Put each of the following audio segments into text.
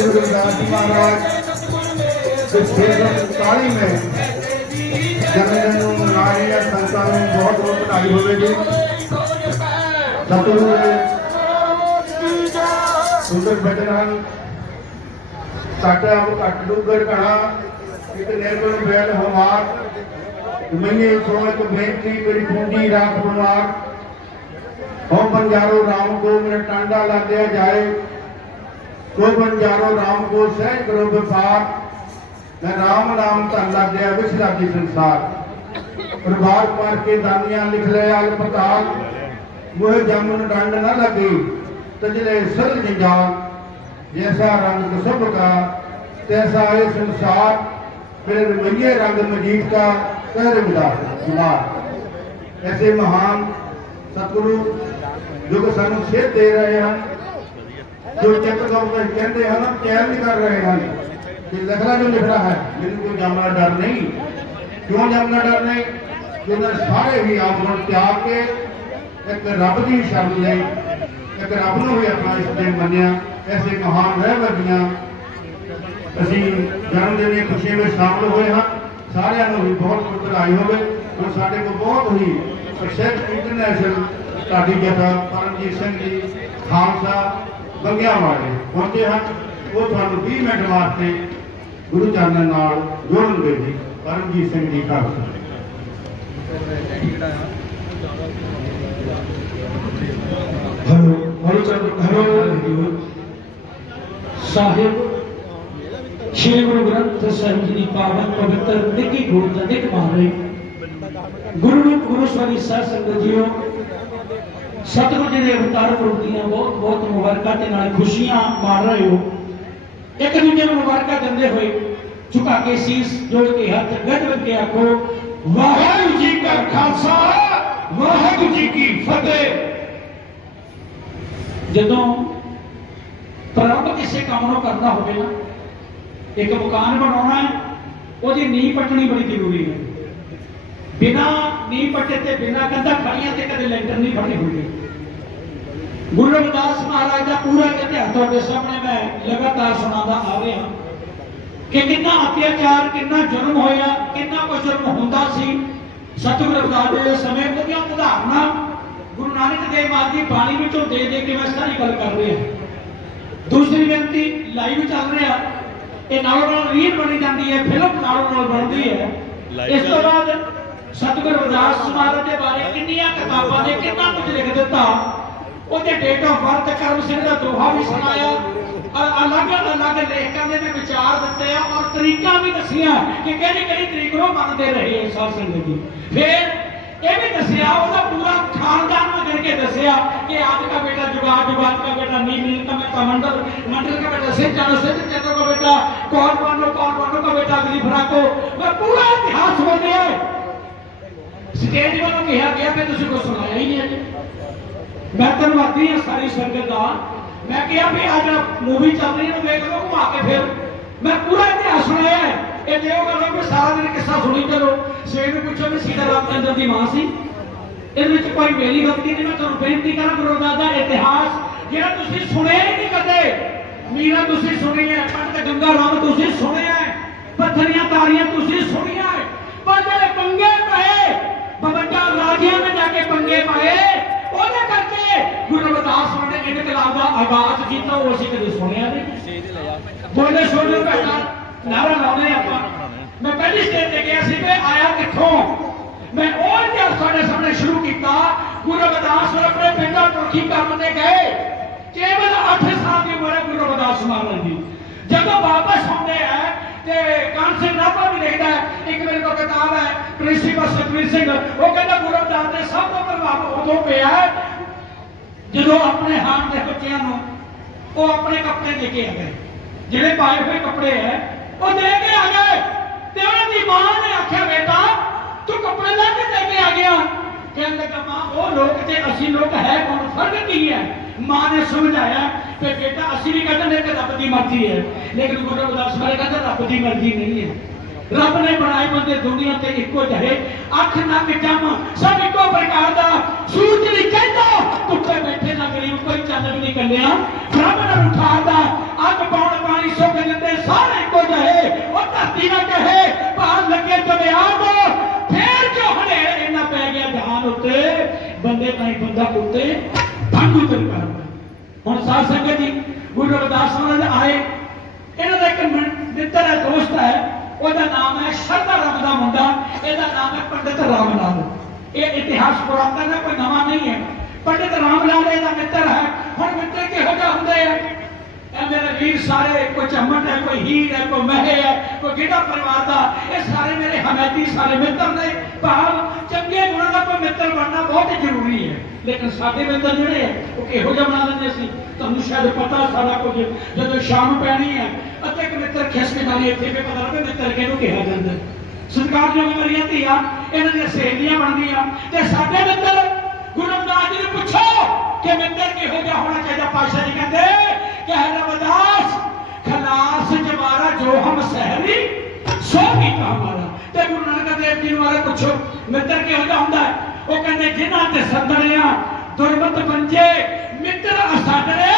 641 में ਜਨਮ ਨੂੰ ਮਨਾ ਰਹੇ ਸੰਤਾਂ ਨੂੰ ਬਹੁਤ ਬਹੁਤ ਵਧਾਈ ਹੋਵੇਗੀ ਸਤਿਗੁਰੂ ਦੇ ਸੁੰਦਰ ਬਚਨ ਸਾਡਾ ਉਹ ਘੱਟ ਡੂਗਰ ਇੱਕ ਨਿਰਗੁਣ ਬੈਲ ਹਮਾਰ ਮੈਨੇ ਸੋਚ ਬੇਨਤੀ ਮੇਰੀ ਪੂੰਜੀ ਰਾਖ ਬਿਮਾਰ ਹੋ ਬੰਜਾਰੋ ਰਾਮ ਕੋ ਮੇਰਾ ਟਾਂਡਾ ਲਾਦਿਆ ਜਾਏ ਕੋ ਬੰਜਾਰੋ ਰਾਮ ਕੋ ਸਹਿ ਕਰੋ ਵਿਸਾਰ। ਮੈਂ ਰਾਮ ਨਾਮ ਧਨ ਲੱਗਿਆ ਵਿਸਰਾਜੀ ਸੰਸਾਰ। ਪ੍ਰਭਾਤ ਪਾਰ ਕੇ ਦਾਨੀਆਂ ਲਿਖ ਲੈ, ਆਲ ਪਤਾਲ। ਮੋਹ ਜਾਮਨ ਡੰਡ ਨਾ ਲੱਗੇ, ਤਜਲੇ ਸਰ ਨਿਜਾਨ ਜੈਸਾ ਰੰਗ ਸਭ ਕਾ, ਤੈਸਾ ਹੈ ਸੰਸਾਰ। ਮੇਰੇ ਰਮਈਏ ਰੰਗ ਮਜੀਦ ਕਾ, ਕਹਿ ਰਮਦਾਸ ਕੁਮਾਰ ਐਸੇ ਮਹਾਨ ਸਤਿਗੁਰੂ ਜੋ ਸਾਨੂੰ ਸਿਰ ਦੇ ਰਹੇ ਹਨ। ਜੋ ਚਿੱਤ ਗੌਰ ਕਹਿੰਦੇ ਹਨ ਚੈਨ ਨਹੀਂ ਕਰ ਰਹੇ ਹਨ। ਕਿ ਲਿਖਣਾ ਜੋ ਲਿਖਣਾ ਹੈ, ਮੈਨੂੰ ਕੋਈ ਜਾਮਣਾ ਡਰ ਨਹੀਂ। ਕਿਉਂ ਜਾਮਣਾ ਡਰ ਨਹੀਂ? ਕਿ ਸਾਰੇ ਹੀ ਆਪ ਨੂੰ ਤਿਆਗ ਕੇ ਇੱਕ ਰੱਬ ਦੀ ਸ਼ਰਨ ਲਈ, ਇੱਕ ਰੱਬ ਨੂੰ ਵੀ ਆਪਣਾ ਇਸ਼ਟ ਮੰਨਿਆ। ਐਸੇ ਮਹਾਨ ਰਹਿਬਰੀਆਂ ਅਸੀਂ ਜਨਮ ਦਿਨ ਦੀ ਖੁਸ਼ੀ ਵਿੱਚ ਸ਼ਾਮਲ ਹੋਏ ਹਾਂ। ਸਾਰਿਆਂ ਨੂੰ ਵੀ ਬਹੁਤ ਬਹੁਤ ਵਧਾਈ ਹੋਵੇ। ਹੁਣ ਸਾਡੇ ਕੋਲ ਬਹੁਤ ਹੀ ਪ੍ਰਸਿੱਧ ਇੰਟਰਨੈਸ਼ਨਲ ਸਾਡੀ ਜਥਾ ਪਰਮਜੀਤ ਸਿੰਘ ਜੀ, ਖਾਲਸਾ ਬੰਗਿਆ ਵਾਲੇ ਪਹੁੰਚੇ ਹਨ। ਉਹ ਤੁਹਾਨੂੰ 20 ਮਿੰਟ ਵਾਸਤੇ ਗੁਰੂ ਚਰਨਾਂ ਨਾਲ ਜੋੜਨਗੇ ਜੀ ਪਰਮਜੀਤ ਸਿੰਘ ਜੀ ਖਾਲਸਾ ਹੈਲੋ ਹੈਲੋ ਚੱਲ ਹੈਲੋ ਸਾਹਿਬ, ਸ਼੍ਰੀ ਗੁਰੂ ਗ੍ਰੰਥ ਸਾਹਿਬ ਜੀ ਦੀ ਪਾਵਨ ਪਵਿੱਤਰ ਨਿੱਕੀ ਗੋਦ ਦਾ ਨਿਕ ਮਾਰੇ ਗੁਰੂ ਰੂਪ ਗੁਰੂ ਸਵਾਰੀ ਸਾਧ ਸੰਗਤ ਜੀਓ ਸਤਿਗੁਰੂ ਜੀ ਦੇ ਅਵਤਾਰ ਪੁਰਬ ਦੀਆਂ ਬਹੁਤ ਬਹੁਤ ਮੁਬਾਰਕਾਂ ਤੇ ਨਾਲ ਖੁਸ਼ੀਆਂ ਮਾਣ ਰਹੇ ਹੋ। ਇੱਕ ਦੂਜੇ ਨੂੰ ਮੁਬਾਰਕਾਂ ਦਿੰਦੇ ਹੋਏ ਝੁਕਾ ਕੇ ਸੀਸ ਜੋੜ ਕੇ ਹੱਥ ਗੱਜ ਕੇ ਆਖੋ, ਵਾਹਿਗੁਰੂ ਜੀ ਕਾ ਖਾਲਸਾ, ਵਾਹਿਗੁਰੂ ਜੀ ਕੀ ਫਤਿਹ। ਜਦੋਂ ਪ੍ਰਰੰਭ ਕਿਸੇ ਕੰਮ ਨੂੰ ਕਰਨਾ ਹੋਵੇ ਨਾ, ਇੱਕ ਮਕਾਨ ਬਣਾਉਣਾ ਹੈ, ਉਹਦੀ ਨੀਂਹ ਪੱਟਣੀ ਬੜੀ ਜ਼ਰੂਰੀ ਹੈ। ਬਿਨਾ ਨੀਂਹ ਪੱਟੇ ਤੇ ਬਿਨਾ ਕੰਧਾਂ ਖੜੀਆਂ ਤੇ ਕਦੇ ਲੈਂਟਰ ਨਹੀਂ ਬਣੇ ਹੁੰਦੇ। ਗੁਰੂ ਰਵਿਦਾਸ ਮਹਾਰਾਜ ਦਾ ਪੂਰਾ ਇਤਿਹਾਸ ਤੁਹਾਡੇ ਸਾਹਮਣੇ ਮੈਂ ਲਗਾਤਾਰ ਸੁਣਾਉਂਦਾ ਆ ਰਿਹਾ ਕਿ ਕਿੰਨਾ ਅਤਿਆਚਾਰ ਕਿੰਨਾ ਜ਼ੁਲਮ ਹੋਇਆ ਕਿੰਨਾ ਕੁ ਜ਼ੁਲਮ ਹੁੰਦਾ ਸੀ। ਸਤਿਗੁਰੂ ਰਵਿਦਾਸ ਦੇ ਸਮੇਂ ਉਹਦੀਆਂ ਉਦਾਹਰਨਾਂ ਗੁਰੂ ਨਾਨਕ ਦੇਵ ਆਦਿ ਦੀ ਬਾਣੀ ਵਿੱਚੋਂ ਦੇ ਦੇ ਕੇ ਮੈਂ ਸਾਰੀ ਗੱਲ ਕਰ ਰਿਹਾ ਦੂਸਰੀ ਬੇਨਤੀ ਲਾਈਵ ਚੱਲ ਰਿਹਾ। ਇਹ ਨਾਲੋਂ ਨਾਲ ਰੀਲ ਬਣੀ ਜਾਂਦੀ ਹੈ ਫਿਲਮ ਨਾਲੋਂ ਨਾਲ ਬਣਦੀ ਹੈ। ਇਸ ਤੋਂ ਬਾਅਦ ਸਤਿਗੁਰੂ ਰਵਿਦਾਸ ਮਹਾਰਾਜ ਦੇ ਬਾਰੇ ਕਿੰਨੀਆਂ ਕਿਤਾਬਾਂ ਨੇ, ਕਿੰਨਾ ਕੁਝ ਲਿਖ ਦਿੱਤਾ। ਉਹਦੇ date of birth Karam Singh ਦਾ ਦੋਹਾ ਵੀ ਸੁਣਾਇਆ। ਅਲੱਗ-ਅਲੱਗ ਲੇਖਕਾਂ ਦੇ ਵੀ ਵਿਚਾਰ ਦਿੱਤੇ ਆ ਔਰ ਤਰੀਕਾ ਵੀ ਦੱਸਿਆ ਕਿ ਕਿਹੜੀ-ਕਿਹੜੀ ਤਰੀਕ ਨੂੰ ਮੰਨਦੇ ਰਹੇ ਸਾਧ ਸੰਗਤ ਜੀ। ਫਿਰ ਇਹ ਵੀ ਦੱਸਿਆ, ਉਹਦਾ ਪੂਰਾ ਖਾਨਦਾਨ ਮਗਰ ਕੇ ਦੱਸਿਆ ਕਿ ਆਦ ਦਾ ਬੇਟਾ ਜੁਗਾਰ ਜੁਗਾਰ ਦਾ ਬੇਟਾ, ਨੀਲ ਨੀਲ ਦਾ ਬੇਟਾ, ਮੰਡਲ ਮੰਡਲ ਦਾ ਬੇਟਾ ਸਿੰਘ ਚਾਲ ਸਿੰਘ ਚੰਦਰ ਦਾ ਬੇਟਾ ਕੌਰ ਬਾਨੋ ਕੌਰ ਬਾਨੋ ਦਾ ਬੇਟਾ, ਅਗਲੀ ਫਰਾਕੋ। ਮੈਂ ਪੂਰਾ ਇਤਿਹਾਸ ਬੰਦਿਆ ਸਟੇਜ ਵੱਲੋਂ ਕਿਹਾ ਗਿਆ ਕਿ ਤੁਸੀਂ ਕੁਝ ਸੁਣਾਇਆ ਹੀ ਨਹੀਂ ਅਜੇ। ਮੈਂ ਧੰਨਵਾਦੀ ਹਾਂ ਸਾਰੀ ਸੰਗਤ ਦਾ। ਮੈਂ ਕਿਹਾ ਵੀ ਅੱਜ ਮੂਵੀ ਚੱਲ ਰਹੀ ਹੈ ਨੂੰ ਵੇਖ ਲਓ, ਘੁਮਾ ਕੇ ਫਿਰ। ਮੈਂ ਪੂਰਾ ਇਤਿਹਾਸ ਸੁਣਾਇਆ ਹੈ। ਇਹ ਲਿਓ ਗੱਲ ਵੀ ਸਾਰਾ ਦਿਨ ਕਿੱਸਾ ਸੁਣੀ ਚਲੋ। ਸਵੇਰ ਨੂੰ ਪੁੱਛੋ ਵੀ ਸੀਤਾ ਰਾਮ ਚੰਦਰ ਦੀ ਮਾਂ ਸੀ। ਇਹਦੇ ਵਿੱਚ ਕੋਈ ਮੇਰੀ ਗਲਤੀ ਨਹੀਂ, ਮੈਂ ਤੁਹਾਨੂੰ ਬੇਨਤੀ ਕਰਾਂ, ਗੁਰੂ ਦਾ ਇਤਿਹਾਸ, ਜਿਹੜਾ ਤੁਸੀਂ ਸੁਣਿਆ ਹੀ ਨਹੀਂ ਕਦੇ। ਮੀਰਾ ਤੁਸੀਂ ਸੁਣੀ ਹੈ ਪੰਡਤ ਗੰਗਾ ਰਾਮ ਤੁਸੀਂ ਸੁਣਿਆ ਹੈ, ਪੱਥਰੀਆਂ ਤਾਰੀਆਂ ਤੁਸੀਂ ਸੁਣੀਆਂ ਹੈ। ਪਰ ਜਿਹੜੇ ਪੰਗੇ ਪਏ 52 ਰਾਜਿਆਂ ਨੇ ਜਾ ਕੇ ਪੰਗੇ ਪਾਏ। ਉਹਦੇ ਕਰਕੇ ਗੁਰੂ ਰਵਿਦਾਸ ਨੇ ਇਨਕਲਾਬ ਦਾ ਆਗਾਜ਼ ਕੀਤਾ, ਉਹ ਅਸੀਂ ਕਦੇ ਸੁਣਿਆ ਨਹੀਂ। ਬੋਲੇ ਸੋਨੇ ਭੈਣਾ ਨਾਰਾ ਲਾਉਂਦੇ ਆਪਾਂ। ਮੈਂ ਪਹਿਲੀ ਸਟੇਜ ਤੇ ਗਿਆ ਸੀ ਕਿ ਆਇਆ ਕਿੱਥੋਂ? ਮੈਂ ਉਹ ਇਤਿਹਾਸ ਤੁਹਾਡੇ ਸਾਹਮਣੇ ਸ਼ੁਰੂ ਕੀਤਾ, ਗੁਰੂ ਰਵਿਦਾਸ ਆਪਣੇ ਪਿੰਡਾਂ ਪੁਰਖੀ ਕਰਨ ਤੇ ਗਏ। ਕੇਵਲ 8 ਸਾਲ ਦੀ ਉਮਰ ਹੈ ਗੁਰੂ ਰਵਿਦਾਸ ਮਹਾਰਾਜ ਦੀ। ਜਦੋਂ ਵਾਪਸ ਆਉਂਦੇ ਆ ਤੇ ਕਾਨ ਨਾਭਾ ਵੀ ਲਿਖਦਾ ਇੱਕ ਮੇਰੇ ਕੋਲ ਕਿਤਾਬ ਹੈ, ਪ੍ਰਿੰਸੀਪਲ ਸੁਖਵੀਰ ਸਿੰਘ। ਉਹ ਕਹਿੰਦਾ, ਗੁਰੂ ਦੇ ਸਭ ਤੋਂ ਪ੍ਰਭਾਵ ਉਦੋਂ ਪਿਆ ਜਦੋਂ ਆਪਣੇ ਹਾਰ ਦੇ ਬੱਚਿਆਂ ਨੂੰ ਉਹ ਆਪਣੇ ਕੱਪੜੇ ਦੇ ਕੇ ਆ ਗਏ। ਜਿਹੜੇ ਪਾਏ ਹੋਏ ਕੱਪੜੇ ਹੈ, ਉਹ ਦੇ ਕੇ ਆ ਗਏ। ਤੇ ਉਹਨਾਂ ਦੀ ਮਾਂ ਨੇ ਆਖਿਆ, ਬੇਟਾ, ਤੂੰ ਕੱਪੜੇ ਲੈ ਕੇ ਦੇ ਕੇ ਆ ਗਿਆ। ਕਹਿਣ ਲੱਗਾ, ਮਾਂ, ਉਹ ਲੋਕ ਤੇ ਅਸੀਂ ਲੋਕ ਹੈ ਕੌਣ? ਫ਼ਰਕ ਕੀ ਹੈ? ਮਾਂ ਨੇ ਸਮਝਾਇਆ ਕਿ ਬੇਟਾ ਅਸੀਂ ਵੀ ਕਹਿੰਦੇ ਨੇ ਕਿ ਰੱਬ ਦੀ ਮਰਜ਼ੀ ਹੈ ਲੇਕਿਨ ਗੁਰੂ ਰਵਿਦਾਸ ਬਾਰੇ ਕਹਿੰਦੇ ਰੱਬ ਦੀ ਮਰਜ਼ੀ ਨਹੀਂ ਹੈ ਰੱਬ ਨੇ ਬਣਾਏ ਬੰਦੇ ਦੁਨੀਆ ਤੇ ਇੱਕੋ ਜਿਹੇ ਅੱਖ ਨੱਕ ਜੰਮ ਸਭ ਇੱਕੋ ਪ੍ਰਕਾਰ ਦਾ ਸੂਰਜ ਨਹੀਂ ਕਹਿੰਦਾ ਧੁੱਪੇ ਬੈਠੇ ਨਾ ਗਰੀਬ ਕੋਈ ਚੰਨ ਵੀ ਨਹੀਂ ਕੱਲਿਆ ਰੱਬ ਨੇ ਉਠਾਦਾ ਅੱਗ ਪਾਉਣ ਪਾਣੀ ਸੁੱਕ ਜਾਂਦੇ ਸਾਰੇ ਇੱਕੋ ਜਿਹੇ ਉਹ ਧਰਤੀ ਨਾ ਕਹੇ ਭਾਰ ਲੱਗੇ ਦਰਿਆ ਤੋਂ ਫੇਰ ਜੋ ਹਨੇਰ ਇੰਨਾ ਪੈ ਗਿਆ ਜਹਾਨ ਉੱਤੇ ਬੰਦੇ ਤਾਂ ਹੀ ਬੰਦਾ ਹੁਣ ਸਾਧ ਸੰਗਤ ਜੀ, ਗੁਰੂ ਰਵਿਦਾਸ ਮਹਾਰਾਜ ਆਏ। ਇਹਨਾਂ ਦਾ ਇੱਕ ਮਿੱਤਰ ਹੈ, ਦੋਸਤ ਹੈ। ਉਹਦਾ ਨਾਮ ਹੈ ਸ਼ਰਧਾ ਰਾਮ ਦਾ ਮੁੰਡਾ। ਇਹਦਾ ਨਾਮ ਹੈ ਪੰਡਿਤ ਰਾਮ ਲਾਲ ਇਹ ਇਤਿਹਾਸ ਪੁਰਾਤਨ ਹੈ, ਕੋਈ ਨਵਾਂ ਨਹੀਂ ਹੈ। ਪੰਡਿਤ ਰਾਮ ਲਾਲ ਇਹਦਾ ਮਿੱਤਰ ਹੈ। ਹੁਣ ਮਿੱਤਰ ਕਿਹੋ ਜਿਹਾ ਹੁੰਦੇ ਆ? ਇਹ ਮੇਰੇ ਵੀਰ ਸਾਰੇ, ਕੋਈ ਚਮਟ ਹੈ, ਕੋਈ ਹੀਰ ਹੈ, ਕੋਈ ਮਹਿ ਹੈ, ਕੋਈ ਕਿਹੜਾ ਪਰਿਵਾਰ ਦਾ, ਇਹ ਸਾਰੇ ਮੇਰੇ ਹਮੈਤੀ, ਸਾਰੇ ਮਿੱਤਰ ਨੇ। ਭਾਵ ਚੰਗੇ ਗੁਣਾਂ ਦਾ ਕੋਈ ਮਿੱਤਰ ਬਣਨਾ ਬਹੁਤ ਜ਼ਰੂਰੀ ਹੈ। ਲੇਕਿਨ ਸਾਡੇ ਮਿੱਤਰ ਜਿਹੜੇ ਹੈ, ਉਹ ਕਿਹੋ ਜਿਹਾ ਬਣਾ ਲੈਂਦੇ ਸੀ? ਤੁਹਾਨੂੰ ਸ਼ਾਇਦ ਪਤਾ ਸਾਰਾ ਕੁਝ। ਜਦੋਂ ਸ਼ਾਮ ਪੈਣੀ ਹੈ ਅਤੇ ਇੱਕ ਮਿੱਤਰ ਖਿਸ ਕੇ ਨਾਲੇ ਇੱਥੇ ਵੀ ਪਤਾ ਲੱਗੇ ਮਿੱਤਰ ਕਿਹਨੂੰ ਕਿਹਾ ਜਾਂਦਾ ਸਰਕਾਰ ਜੋ ਮੇਰੀਆਂ ਧੀਆਂ, ਇਹਨਾਂ ਦੀਆਂ ਸਹੇਲੀਆਂ ਬਣਦੀਆਂ, ਤੇ ਸਾਡੇ ਮਿੱਤਰ ਗੁਰੂ ਨਾਨਕ ਜੀ ਨੂੰ ਪੁੱਛੋ ਕਿ ਮਿੱਤਰ ਕਿਹੋ ਜਿਹਾ ਹੋਣਾ ਚਾਹੀਦਾ ਪਾਸ਼ਾ ਜੀ ਕਹਿੰਦੇ ਕਿ ਹੈ ਰਵਿਦਾਸ ਖਲਾਸ ਜਵਾਰਾ ਜੋ ਹਮ ਸਹਿਰੀ, ਸੋ ਕੀ ਤੇ ਗੁਰੂ ਨਾਨਕ ਦੇਵ ਜੀ ਨੂੰ ਪੁੱਛੋ, ਮਿੱਤਰ ਕਿਹੋ ਜਿਹਾ ਹੁੰਦਾ ਉਹ ਕਹਿੰਦੇ, ਜਿਨ੍ਹਾਂ ਤੇ ਸੱਦਣਿਆ, ਦੁਰਮਤ ਬੰਜੇ, ਮਿੱਤਰ ਅਸਾਡਰੇ,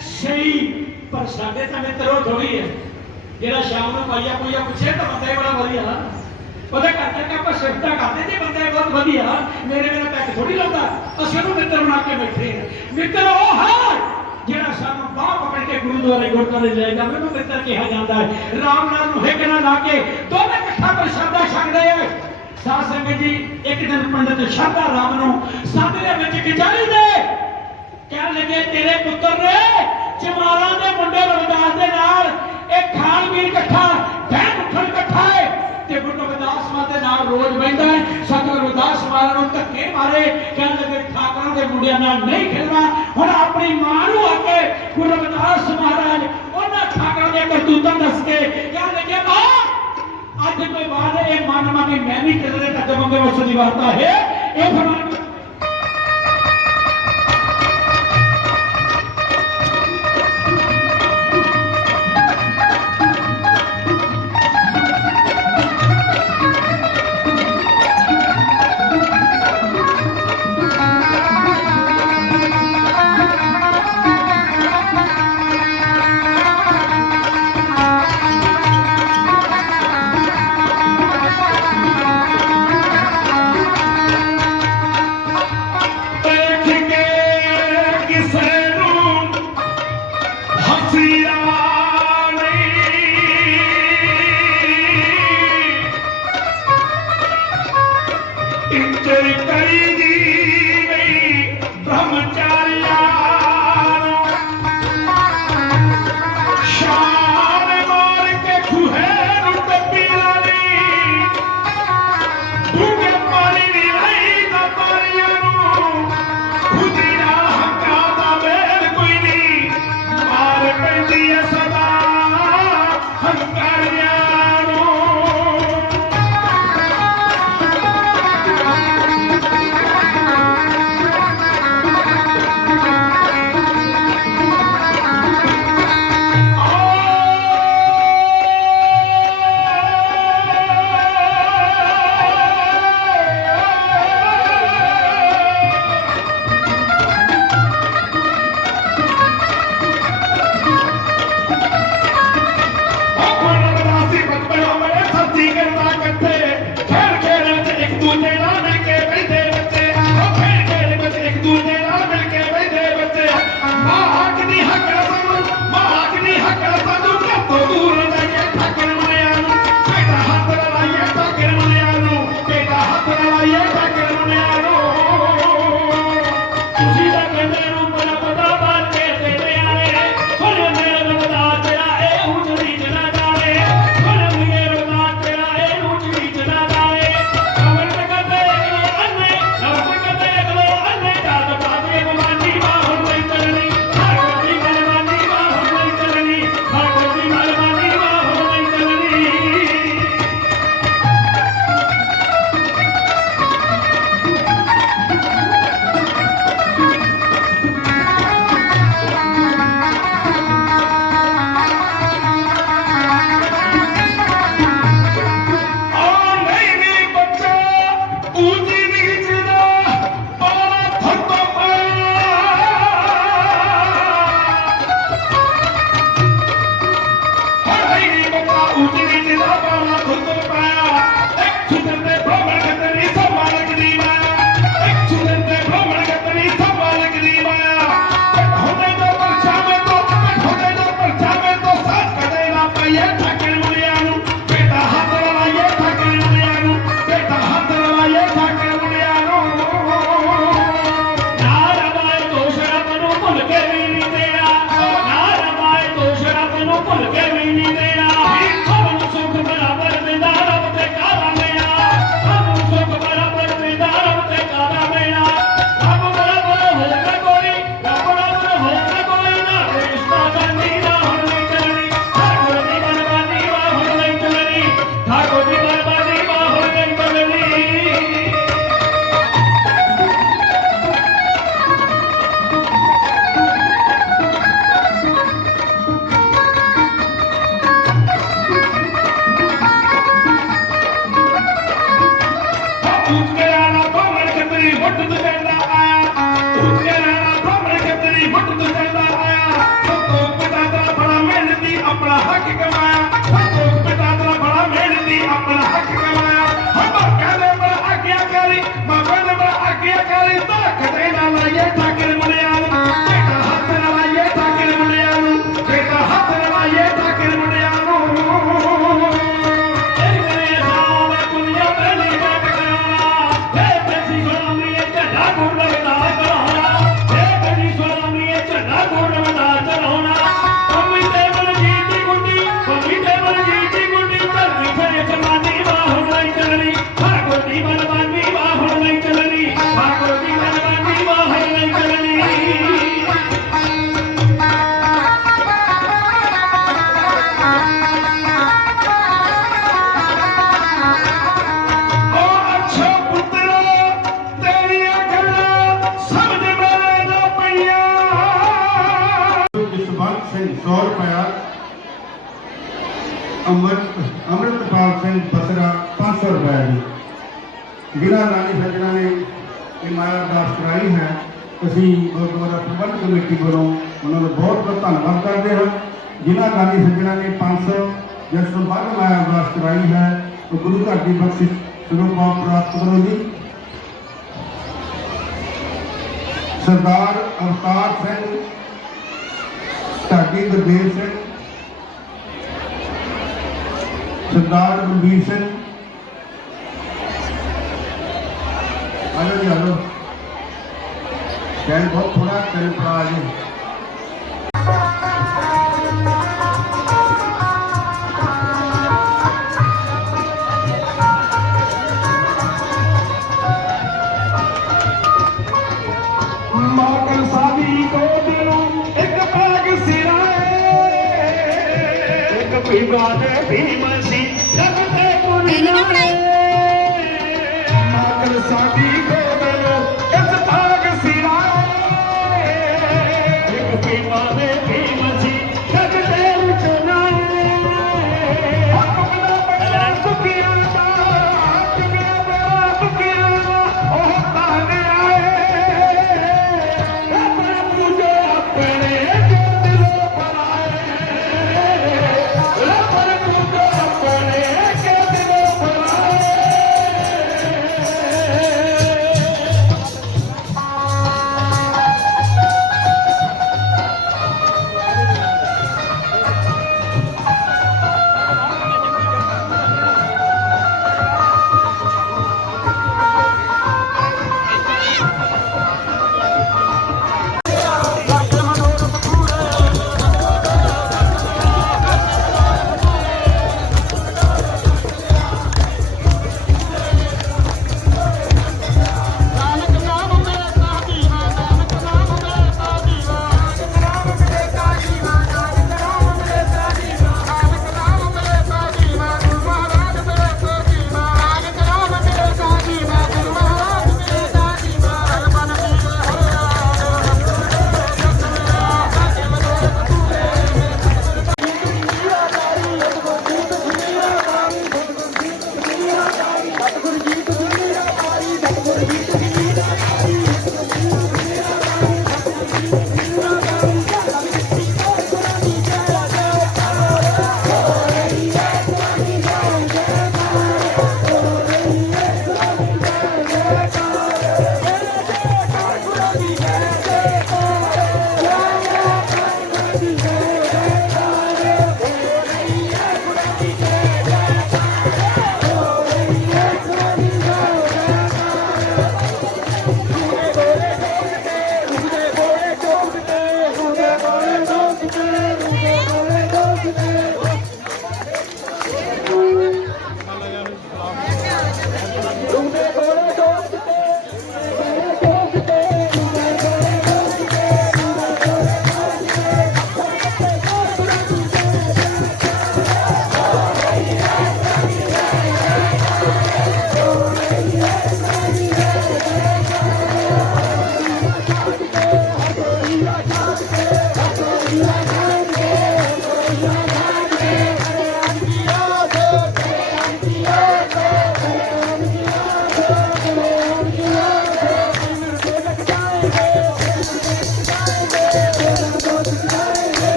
ਸਹੀ। ਪਰ ਸਾਡੇ ਤਾਂ ਮਿੱਤਰ ਉਹ ਥੋੜੀ ਹੈ। ਜਿਹੜਾ ਸ਼ਾਮ ਨੂੰ ਪਾਈਆ ਪੂਈਆ ਪੁੱਛੇ ਤਾਂ ਬੰਦਾ ਹੀ ਬੜਾ ਵਧੀਆ ਨਾ। ਉਹਦਾ ਕਰਦਾ ਕਿ ਆਪਾਂ ਸਿਫਤਾਂ ਕਰਦੇ ਜੇ, ਬੰਦਾ ਬਹੁਤ ਵਧੀਆ। ਮੇਰੇ ਮੇਰੇ ਪੈਕ ਥੋੜੀ ਲਾਉਂਦਾ ਅਸੀਂ ਉਹਨੂੰ ਮਿੱਤਰ ਬਣਾ ਕੇ ਬੈਠੇ ਹਾਂ। ਮਿੱਤਰ ਉਹ ਹੈ ਜਿਹੜਾ ਸਾਨੂੰ ਬਾਹ ਪਕੜ ਕੇ ਗੁਰਦੁਆਰੇ ਗੁਰਦੁਆਰੇ ਲੈ ਜਾਂਦਾ ਉਹਨੂੰ ਮਿੱਤਰ ਕਿਹਾ ਜਾਂਦਾ ਹੈ। ਰਾਮ ਨਾਲ ਨੂੰ ਹਿੱਕ ਨਾ ਲਾ ਕੇ ਦੋਵੇਂ ਇਕੱਠਾ ਪ੍ਰਸ਼ਾਦਾ ਛਕਦੇ ਆ। ਸਾਧ ਸੰਗਤ ਜੀ, ਇੱਕ ਦਿਨ ਪੰਡਤ ਸ਼ਰਧਾ ਰਾਮ ਨੂੰ ਸਾਧ ਦੇ ਵਿੱਚ ਖਿਚਾਰੀ ਦੇ। ਕਹਿਣ ਲੱਗੇ, ਤੇਰੇ ਪੁੱਤਰ ਨੇ ਚਮਾਰਾਂ ਦੇ ਮੁੰਡੇ ਰਵਿਦਾਸ ਦੇ ਨਾਲ ਇਹ ਖਾਣ ਇਕੱਠਾ ਬਹਿਣ ਉੱਠਣ ਇਕੱਠਾ ਹੈ ਤੇ ਗੁਰੂ ਰਵਿਦਾਸ ਮਾਂ ਦੇ ਨਾਲ ਰੋਜ਼ ਬਹਿੰਦਾ ਹੈ। ਸਤਿਗੁਰੂ ਰਵਿਦਾਸ ਮਹਾਰਾਜ ਨੂੰ ਧੱਕੇ ਮਾਰੇ, ਕਹਿਣ ਲੱਗੇ ਠਾਕਰਾਂ ਦੇ ਮੁੰਡਿਆਂ ਨਾਲ ਨਹੀਂ ਖੇਡਣਾ ਹੁਣ ਆਪਣੀ ਮਾਂ ਨੂੰ ਆ ਕੇ ਗੁਰੂ ਰਵਿਦਾਸ ਮਹਾਰਾਜ ਉਹਨਾਂ ਠਾਕਰਾਂ ਦੇ ਕਰਤੂਤਾਂ ਦੱਸ ਕੇ ਕਹਿਣ ਲੱਗੇ ਮਾਂ ਅੱਜ ਕੋਈ ਬਾਅਦ ਇਹ ਮਨ ਮਾਨੀ ਮੈਂ ਵੀ ਕਿਸੇ ਦੇ ਕੱਦ ਮੰਗੇ ਉਸ ਦੀ ਵਾਰਤਾ ਹੈ। ਇਹ ਫਰਮਾਨ اوتار ڈاکی گردیو سردار گلبیت سن آلو جی آلو شاید بہت تھوڑا تر خراج காத பீம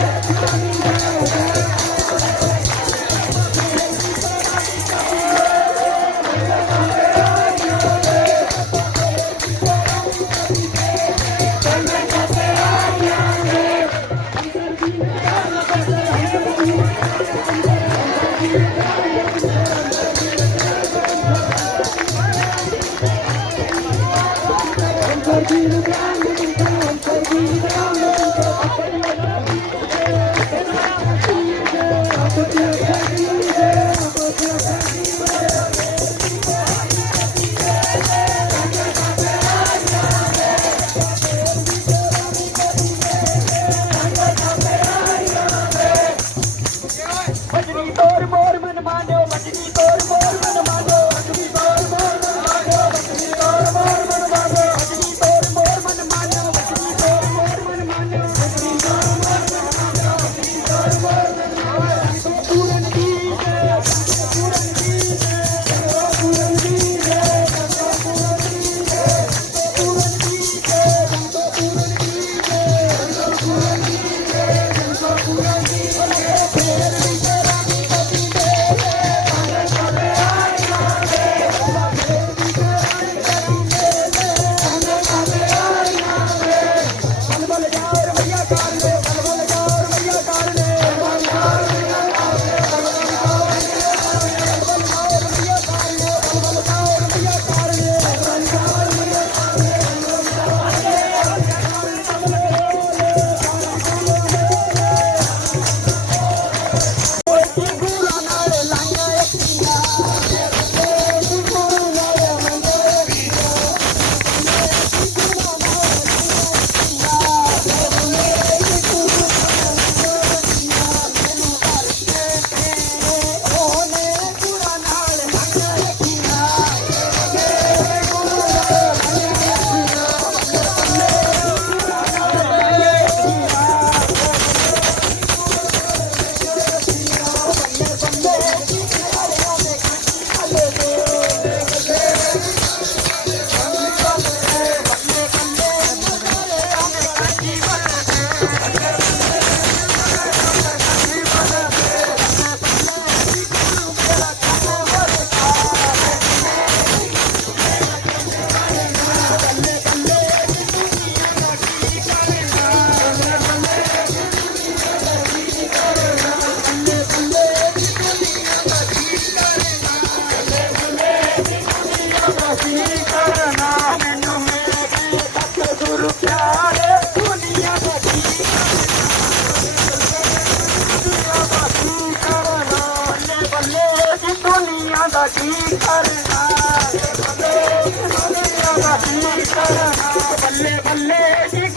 Thank ਕੀ ਕਰਨਾ ਬੱਲੇ ਬੱਲੇ ਆਵਾ ਕੀ ਕਰਨਾ ਬੱਲੇ ਬੱਲੇ ਜੀ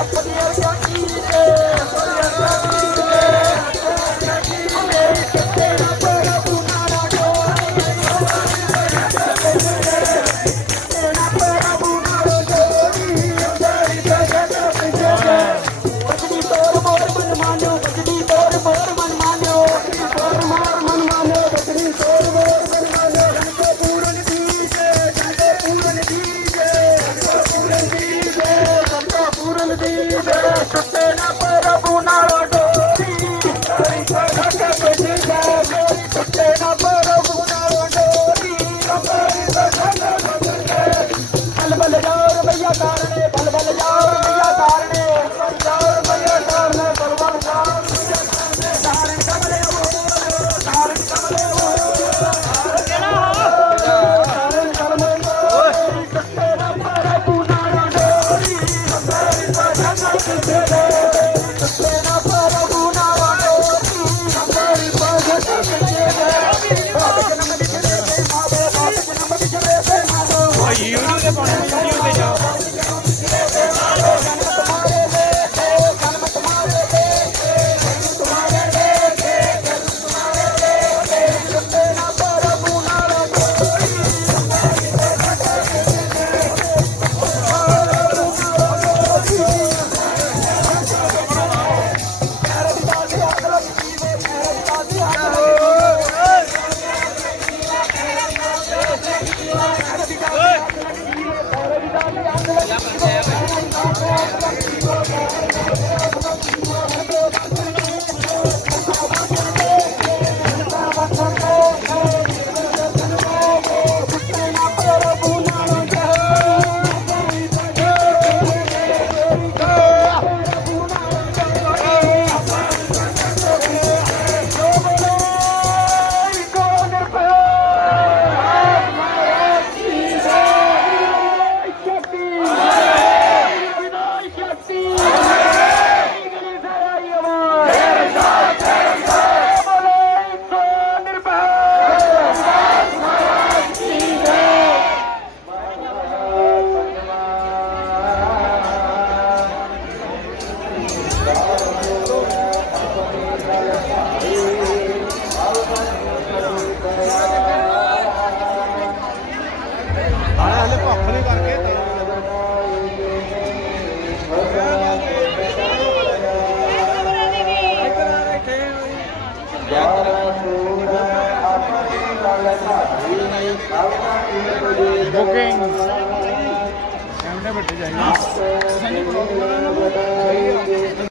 আপনাদের